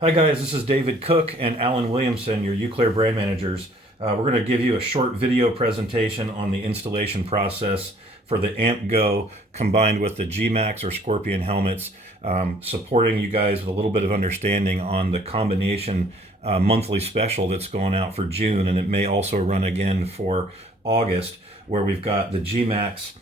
Hi guys, this is David Cook and Alan Williamson, your UCLEAR brand managers. We're going to give you a short video presentation on the installation process for the AMP GO combined with the GMAX or Scorpion helmets, supporting you guys with a little bit of understanding on the combination monthly special that's going out for June, and it may also run again for August, where we've got the GMAX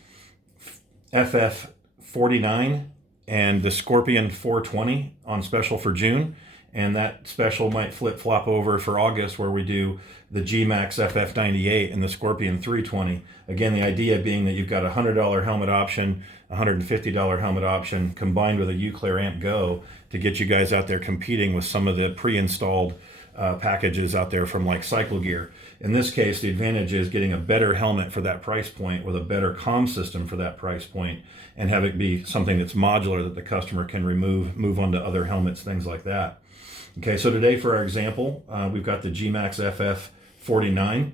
FF49 and the Scorpion 420 on special for June. And that special might flip-flop over for August, where we do the GMAX FF98 and the Scorpion 320. Again, the idea being that you've got a $100 helmet option, a $150 helmet option, combined with a UCLEAR AMP GO to get you guys out there competing with some of the pre-installed packages out there from like CycleGear. In this case, the advantage is getting a better helmet for that price point with a better comm system for that price point, and have it be something that's modular that the customer can move onto other helmets, things like that. Okay, so today for our example, we've got the GMAX FF49.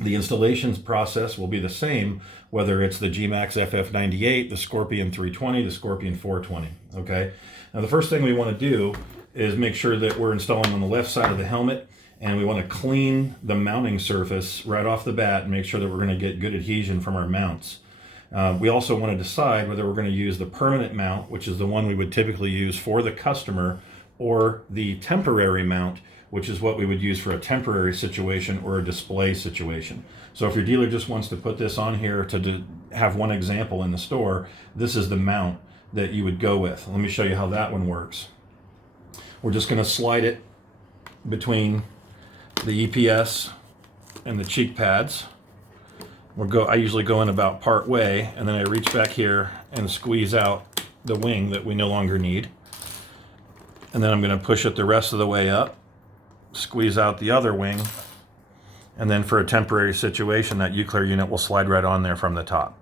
The installations process will be the same, whether it's the GMAX FF98, the Scorpion 320, the Scorpion 420, okay? Now the first thing we want to do is make sure that we're installing on the left side of the helmet, and we want to clean the mounting surface right off the bat and make sure that we're going to get good adhesion from our mounts. We also want to decide whether we're going to use the permanent mount, which is the one we would typically use for the customer, or the temporary mount, which is what we would use for a temporary situation or a display situation. So if your dealer just wants to put this on here to have one example in the store, this is the mount that you would go with. Let me show you how that one works. We're just going to slide it between the EPS and the cheek pads. I usually go in about part way, and then I reach back here and squeeze out the wing that we no longer need. And then I'm going to push it the rest of the way up, squeeze out the other wing, and then for a temporary situation, that UCLEAR unit will slide right on there from the top.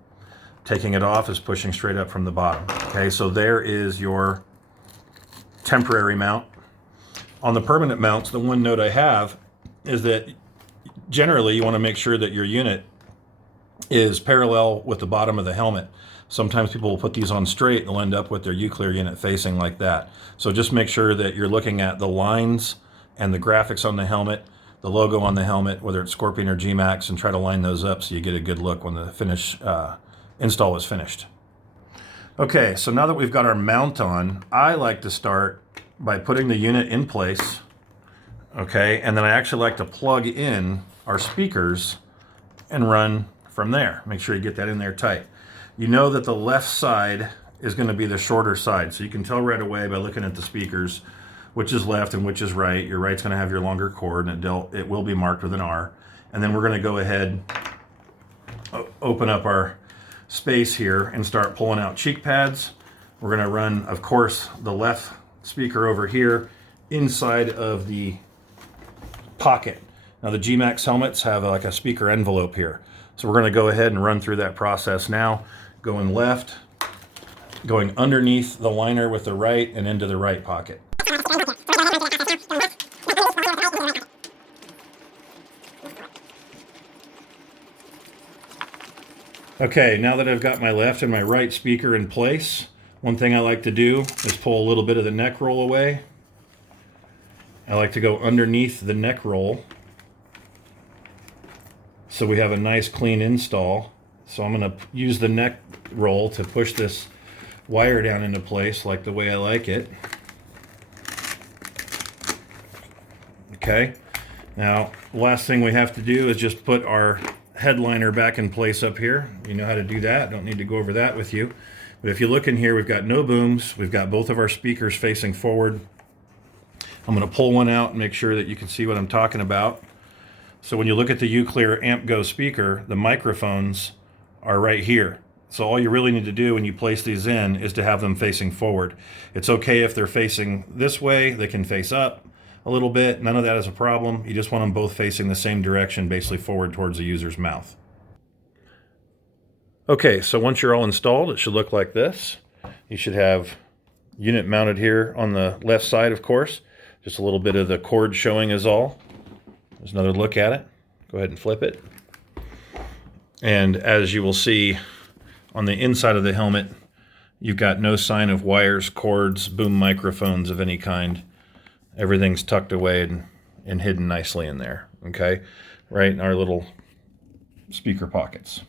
Taking it off is pushing straight up from the bottom. Okay, so there is your temporary mount. On the permanent mounts, the one note I have is that generally you want to make sure that your unit is parallel with the bottom of the helmet. Sometimes people will put these on straight and they'll end up with their UCLEAR unit facing like that. So just make sure that you're looking at the lines and the graphics on the helmet, the logo on the helmet, whether it's Scorpion or GMAX, and try to line those up so you get a good look when the install is finished. Okay, so now that we've got our mount on, I like to start by putting the unit in place, okay, and then I actually like to plug in our speakers and run from there. Make sure you get that in there tight. You know that the left side is going to be the shorter side, so you can tell right away by looking at the speakers which is left and which is right. Your right's going to have your longer cord, and it will be marked with an R. And then we're going to go ahead, open up our space here and start pulling out cheek pads. We're going to run, of course, the left speaker over here inside of the pocket. Now the GMAX helmets have like a speaker envelope here. So we're going to go ahead and run through that process now, going left, going underneath the liner with the right and into the right pocket. Okay, now that I've got my left and my right speaker in place, one thing I like to do is pull a little bit of the neck roll away. I like to go underneath the neck roll so we have a nice clean install. So I'm going to use the neck roll to push this wire down into place like the way I like it. Okay, now the last thing we have to do is just put our headliner back in place up here. You know how to do that, don't need to go over that with you. But if you look in here, we've got no booms, we've got both of our speakers facing forward. I'm going to pull one out and make sure that you can see what I'm talking about. So when you look at the UCLEAR AMP GO speaker, the microphones are right here. So all you really need to do when you place these in is to have them facing forward. It's okay if they're facing this way, they can face up a little bit. None of that is a problem. You just want them both facing the same direction, basically forward towards the user's mouth. Okay, so once you're all installed, it should look like this. You should have unit mounted here on the left side, of course. Just a little bit of the cord showing is all. There's another look at it. Go ahead and flip it. And as you will see on the inside of the helmet, you've got no sign of wires, cords, boom microphones of any kind. everything's tucked away and hidden nicely in there, okay? Right in our little speaker pockets.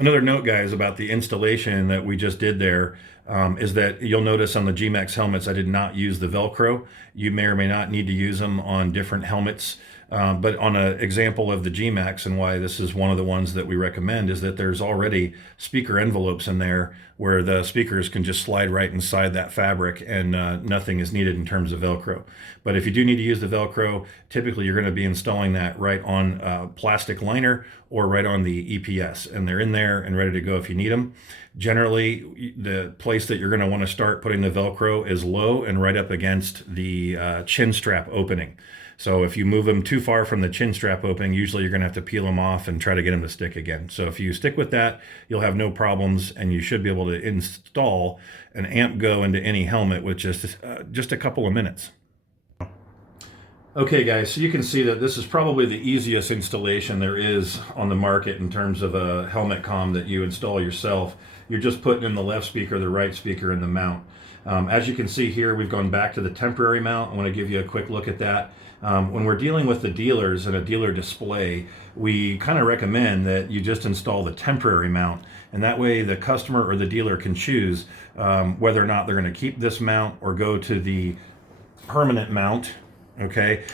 Another note, guys, about the installation that we just did there is that you'll notice on the GMAX helmets I did not use the Velcro. You may or may not need to use them on different helmets. But on an example of the GMAX, and why this is one of the ones that we recommend, is that there's already speaker envelopes in there where the speakers can just slide right inside that fabric, and nothing is needed in terms of Velcro. But if you do need to use the Velcro, typically you're going to be installing that right on plastic liner or right on the EPS, and they're in there and ready to go if you need them. Generally, the place that you're going to want to start putting the Velcro is low and right up against the chin strap opening. So if you move them too far from the chin strap opening, usually you're going to have to peel them off and try to get them to stick again. So if you stick with that, you'll have no problems, and you should be able to install an Amp Go into any helmet with just a couple of minutes. Okay, guys, so you can see that this is probably the easiest installation there is on the market in terms of a helmet comm that you install yourself. You're just putting in the left speaker, the right speaker, and the mount. As you can see here, we've gone back to the temporary mount. I want to give you a quick look at that. When we're dealing with the dealers and a dealer display, we kind of recommend that you just install the temporary mount, and that way the customer or the dealer can choose whether or not they're going to keep this mount or go to the permanent mount. Okay,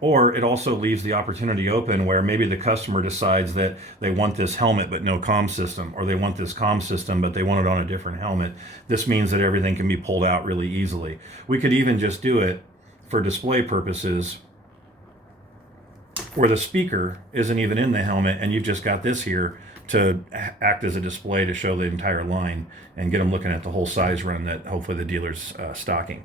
or it also leaves the opportunity open where maybe the customer decides that they want this helmet but no comm system, or they want this comm system but they want it on a different helmet. This means that everything can be pulled out really easily. We could even just do it for display purposes where the speaker isn't even in the helmet, and you've just got this here to act as a display to show the entire line and get them looking at the whole size run that hopefully the dealer's stocking.